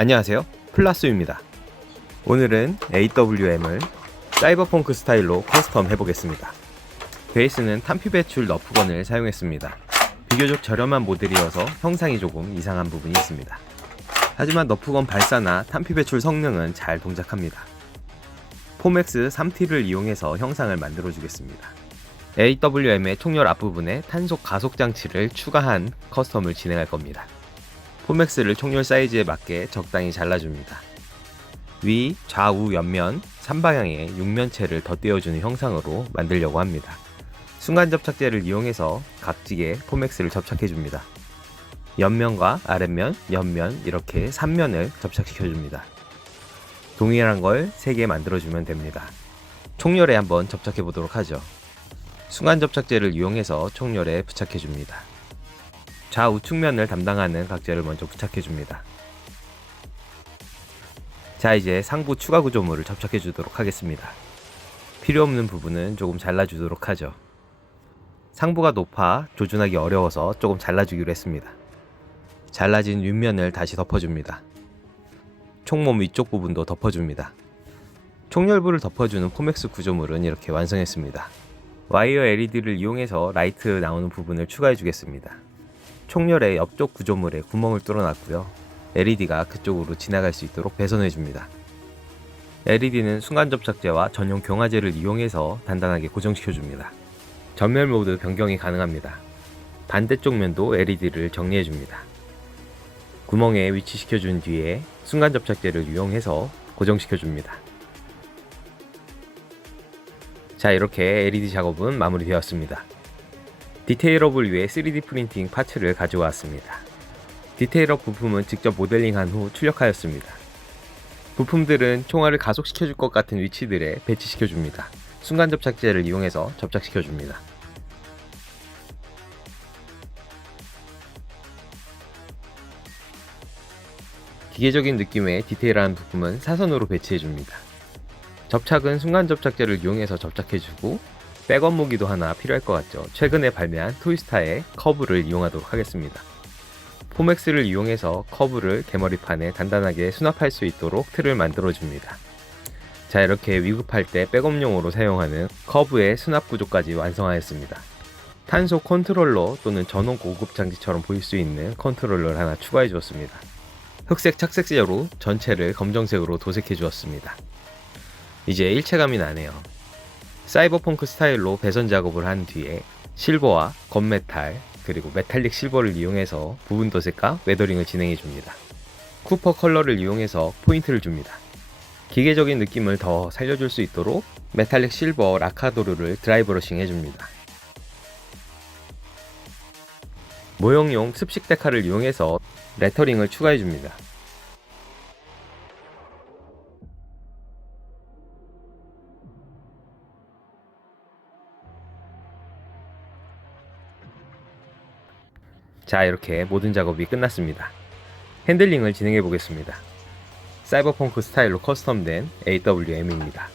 안녕하세요. 플라스입니다. 오늘은 AWM을 사이버펑크 스타일로 커스텀 해보겠습니다. 베이스는 탄피 배출 너프건을 사용했습니다. 비교적 저렴한 모델이어서 형상이 조금 이상한 부분이 있습니다. 하지만 너프건 발사나 탄피 배출 성능은 잘 동작합니다. 포맥스 3T를 이용해서 형상을 만들어 주겠습니다. AWM의 총열 앞부분에 탄속 가속 장치를 추가한 커스텀을 진행할 겁니다. 포맥스를 총열 사이즈에 맞게 적당히 잘라줍니다. 위, 좌우 옆면, 3방향에 6면체를 덧대어주는 형상으로 만들려고 합니다. 순간 접착제를 이용해서 각지게 포맥스를 접착해줍니다. 옆면과 아랫면, 옆면 이렇게 3면을 접착시켜줍니다. 동일한 걸 3개 만들어주면 됩니다. 총열에 한번 접착해 보도록 하죠. 순간 접착제를 이용해서 총열에 부착해줍니다. 좌우 측면을 담당하는 각재를 먼저 부착해 줍니다. 자 이제 상부 추가 구조물을 접착해 주도록 하겠습니다. 필요 없는 부분은 조금 잘라 주도록 하죠. 상부가 높아 조준하기 어려워서 조금 잘라주기로 했습니다. 잘라진 윗면을 다시 덮어줍니다. 총몸 위쪽 부분도 덮어줍니다. 총열부를 덮어주는 포맥스 구조물은 이렇게 완성했습니다. 와이어 LED를 이용해서 라이트 나오는 부분을 추가해 주겠습니다. 총열의 옆쪽 구조물에 구멍을 뚫어놨고요. LED가 그쪽으로 지나갈 수 있도록 배선해 줍니다. LED는 순간 접착제와 전용 경화제를 이용해서 단단하게 고정시켜 줍니다. 전멸 모드 변경이 가능합니다. 반대쪽 면도 LED를 정리해 줍니다. 구멍에 위치시켜 준 뒤에 순간 접착제를 이용해서 고정시켜 줍니다. 자 이렇게 LED 작업은 마무리되었습니다. 디테일업을 위해 3D 프린팅 파츠를 가져왔습니다. 디테일업 부품은 직접 모델링한 후 출력하였습니다. 부품들은 총알을 가속시켜줄 것 같은 위치들에 배치시켜줍니다. 순간 접착제를 이용해서 접착시켜줍니다. 기계적인 느낌의 디테일한 부품은 사선으로 배치해줍니다. 접착은 순간 접착제를 이용해서 접착해주고 백업 무기도 하나 필요할 것 같죠. 최근에 발매한 토이스타의 커브를 이용하도록 하겠습니다. 포맥스를 이용해서 커브를 개머리판에 단단하게 수납할 수 있도록 틀을 만들어줍니다. 자 이렇게 위급할 때 백업용으로 사용하는 커브의 수납 구조까지 완성하였습니다. 탄소 컨트롤러 또는 전원 고급 장치처럼 보일 수 있는 컨트롤러를 하나 추가해 주었습니다. 흑색 착색제로 전체를 검정색으로 도색해 주었습니다. 이제 일체감이 나네요. 사이버펑크 스타일로 배선 작업을 한 뒤에 실버와 건메탈 그리고 메탈릭 실버를 이용해서 부분 도색과 웨더링을 진행해 줍니다. 쿠퍼 컬러를 이용해서 포인트를 줍니다. 기계적인 느낌을 더 살려줄 수 있도록 메탈릭 실버 라카도르를 드라이 브러싱 해줍니다. 모형용 습식 데카를 이용해서 레터링을 추가해 줍니다. 자 이렇게 모든 작업이 끝났습니다. 핸들링을 진행해 보겠습니다. 사이버펑크 스타일로 커스텀된 AWM입니다.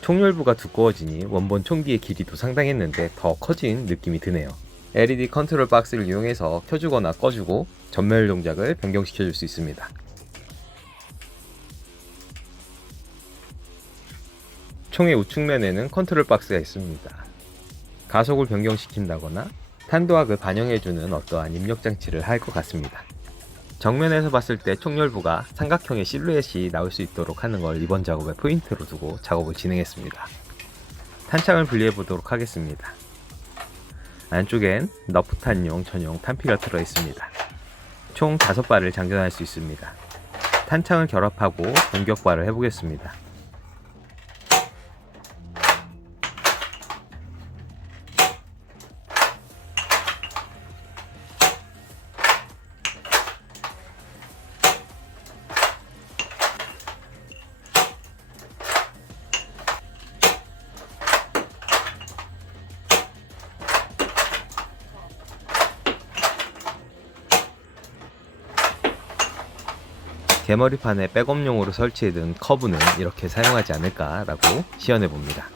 총열부가 두꺼워지니 원본 총기의 길이도 상당했는데 더 커진 느낌이 드네요. LED 컨트롤 박스를 이용해서 켜주거나 꺼주고 전멸 동작을 변경시켜 줄 수 있습니다. 총의 우측면에는 컨트롤 박스가 있습니다. 가속을 변경시킨다거나 탄도학을 반영해주는 어떠한 입력 장치를 할 것 같습니다. 정면에서 봤을 때 총열부가 삼각형의 실루엣이 나올 수 있도록 하는 걸 이번 작업의 포인트로 두고 작업을 진행했습니다. 탄창을 분리해 보도록 하겠습니다. 안쪽엔 너프탄용 전용 탄피가 들어 있습니다. 총 5발을 장전할 수 있습니다. 탄창을 결합하고 공격발을 해보겠습니다. 개머리판에 백업용으로 설치해둔 커브는 이렇게 사용하지 않을까라고 시연해 봅니다.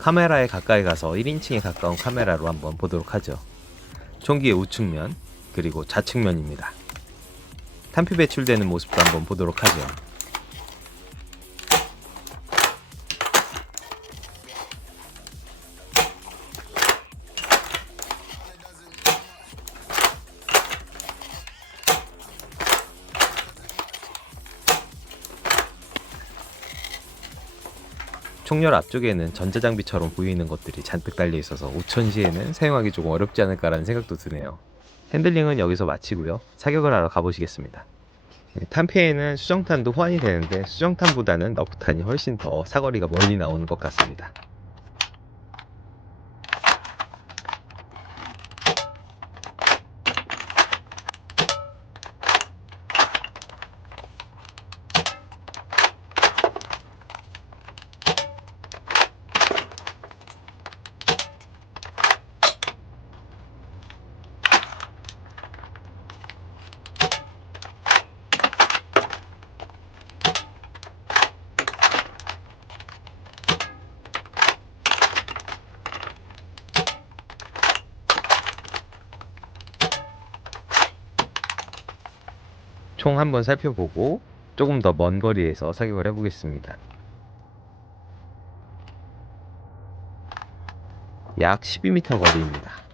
카메라에 가까이 가서 1인칭에 가까운 카메라로 한번 보도록 하죠. 총기의 우측면 그리고 좌측면입니다. 탄피 배출되는 모습도 한번 보도록 하죠. 총열 앞쪽에는 전자장비처럼 보이는 것들이 잔뜩 달려 있어서 우천시에는 사용하기 조금 어렵지 않을까라는 생각도 드네요. 핸들링은 여기서 마치고요. 사격을 하러 가보시겠습니다. 네, 탄피에는 수정탄도 호환이 되는데 수정탄보다는 너프탄이 훨씬 더 사거리가 멀리 나오는 것 같습니다. 총 한번 살펴보고 조금 더 먼 거리에서 사격을 해보겠습니다. 약 12m 거리입니다.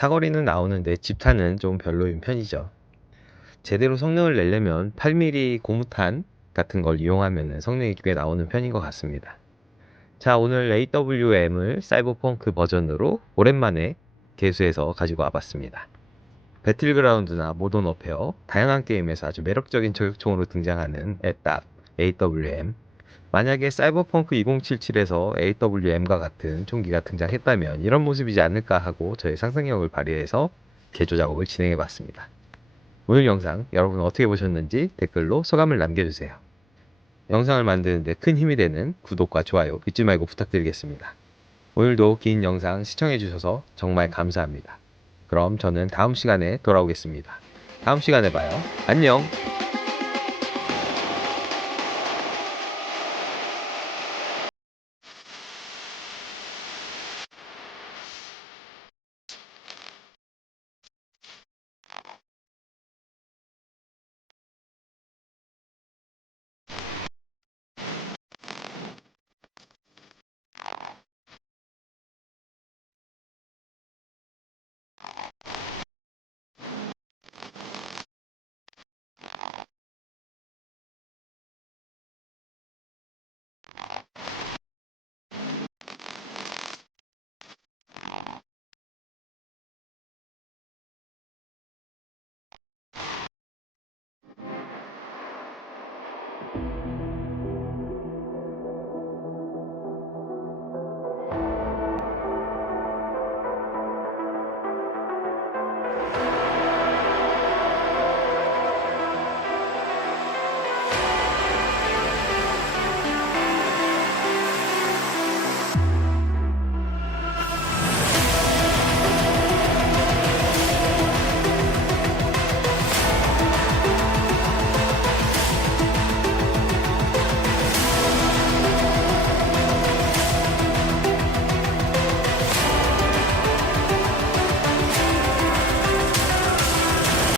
사거리는 나오는데 집탄은 좀 별로인 편이죠. 제대로 성능을 내려면 8mm 고무탄 같은 걸 이용하면 성능이 꽤 나오는 편인 것 같습니다. 자, 오늘 AWM을 사이버펑크 버전으로 오랜만에 개수해서 가지고 와봤습니다. 배틀그라운드나 모던 워페어, 다양한 게임에서 아주 매력적인 저격총으로 등장하는 애답 AWM. 만약에 사이버펑크 2077에서 AWM과 같은 총기가 등장했다면 이런 모습이지 않을까 하고 저의 상상력을 발휘해서 개조 작업을 진행해 봤습니다. 오늘 영상 여러분 어떻게 보셨는지 댓글로 소감을 남겨주세요. 영상을 만드는데 큰 힘이 되는 구독과 좋아요 잊지 말고 부탁드리겠습니다. 오늘도 긴 영상 시청해주셔서 정말 감사합니다. 그럼 저는 다음 시간에 돌아오겠습니다. 다음 시간에 봐요. 안녕!